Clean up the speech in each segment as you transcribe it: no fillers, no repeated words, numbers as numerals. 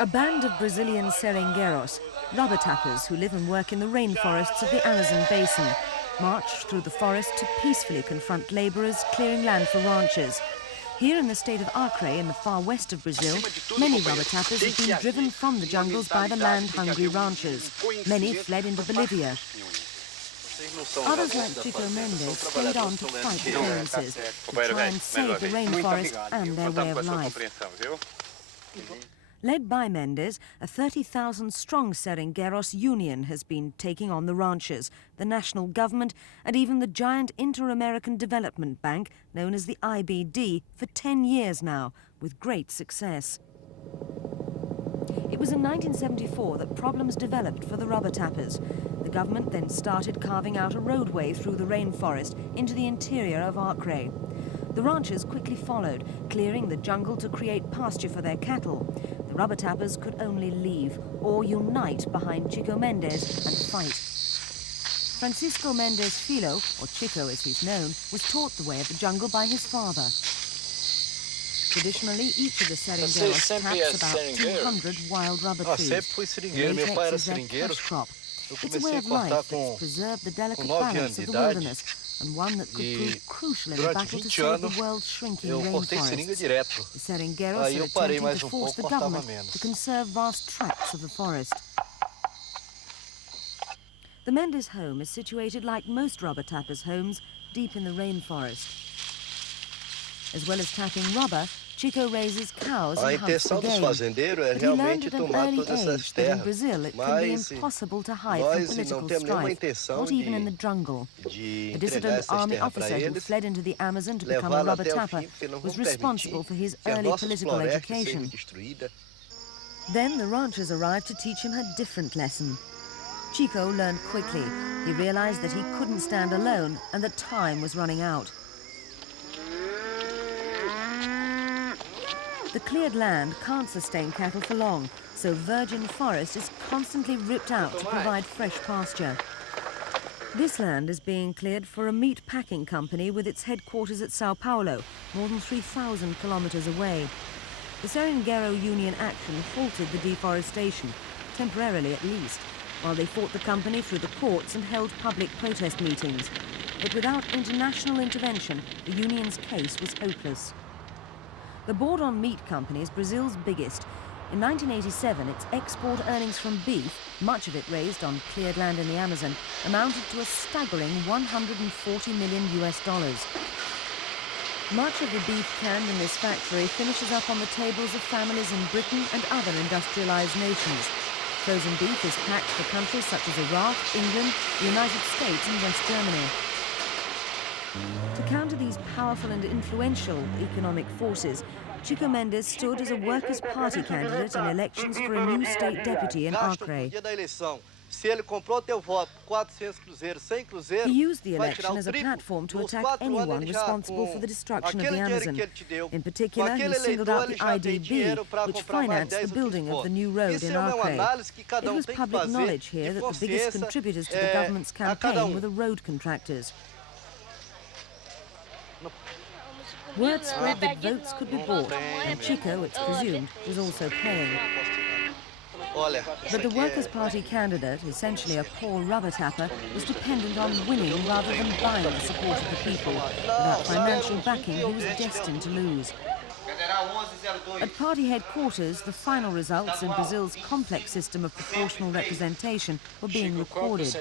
A band of Brazilian seringueiros, rubber tappers who live and work in the rainforests of the Amazon basin, marched through the forest to peacefully confront labourers clearing land for ranches. Here in the state of Acre, in the far west of Brazil, many rubber tappers have been driven from the jungles by the land-hungry ranchers. Many fled into Bolivia. Others, like Chico Mendes, stayed on to fight the illnesses, to try and save the rainforest and their way of life. Led by Mendes, a 30,000-strong Seringueiros union has been taking on the ranchers, the national government, and even the giant Inter-American Development Bank, known as the IBD, for 10 years now, with great success. It was in 1974 that problems developed for the rubber tappers. The government then started carving out a roadway through the rainforest into the interior of Acre. The ranchers quickly followed, clearing the jungle to create pasture for their cattle. The rubber tappers could only leave or unite behind Chico Mendes and fight. Francisco Mendes Filho, or Chico as he's known, was taught the way of the jungle by his father. Traditionally, each of the seringueiros taps about 200 wild rubber trees. Latex is their cash crop. It's a way of life that's preserved the delicate balance of the wilderness, and one that could prove crucial in the battle to save the world's shrinking rainforests. The seringueiros are attempting to force the government to conserve vast tracts of the forest. The Mendes home is situated like most rubber tappers' homes, deep in the rainforest. As well as tapping rubber, Chico raises cows and hunts for game. But he learned at an early age that in Brazil it can be impossible to hide from political strife, not even in the jungle. A dissident army officer who fled into the Amazon to become a rubber tapper was responsible for his early political education. Then the ranchers arrived to teach him a different lesson. Chico learned quickly. He realized that he couldn't stand alone and that time was running out. The cleared land can't sustain cattle for long, so virgin forest is constantly ripped out to provide fresh pasture. This land is being cleared for a meat packing company with its headquarters at Sao Paulo, more than 3,000 kilometers away. The Seringueiro Union action halted the deforestation, temporarily at least, while they fought the company through the courts and held public protest meetings. But without international intervention, the union's case was hopeless. The Board on Meat Company is Brazil's biggest. In 1987, its export earnings from beef, much of it raised on cleared land in the Amazon, amounted to a staggering $140 million. Much of the beef canned in this factory finishes up on the tables of families in Britain and other industrialized nations. Frozen beef is packed for countries such as Iraq, England, the United States and West Germany. To counter these powerful and influential economic forces, Chico Mendes stood as a Workers' Party candidate in elections for a new state deputy in Acre. He used the election as a platform to attack anyone responsible for the destruction of the Amazon. In particular, he singled out the IDB, which financed the building of the new road in Acre. It was public knowledge here that the biggest contributors to the government's campaign were the road contractors. Word spread that votes could be bought, and Chico, it's presumed, was also paying. But the Workers' Party candidate, essentially a poor rubber tapper, was dependent on winning rather than buying the support of the people. Without financial backing, he was destined to lose. At party headquarters, the final results in Brazil's complex system of proportional representation were being recorded.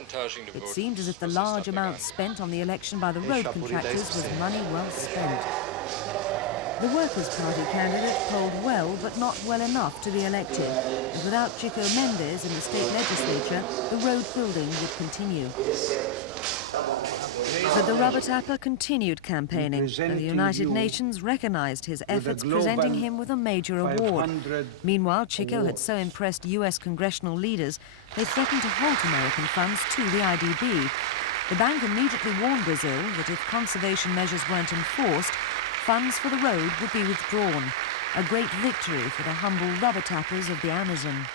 It seemed as if the large amount spent on the election by the road contractors was money well spent. The Workers' Party candidate polled well, but not well enough to be elected. And without Chico Mendes in the state legislature, the road building would continue. But the rubber tapper continued campaigning, and the United Nations recognized his efforts, presenting him with a major award. Meanwhile, Chico had so impressed US congressional leaders, they threatened to halt American funds to the IDB. The bank immediately warned Brazil that if conservation measures weren't enforced, funds for the road would be withdrawn. A great victory for the humble rubber tappers of the Amazon.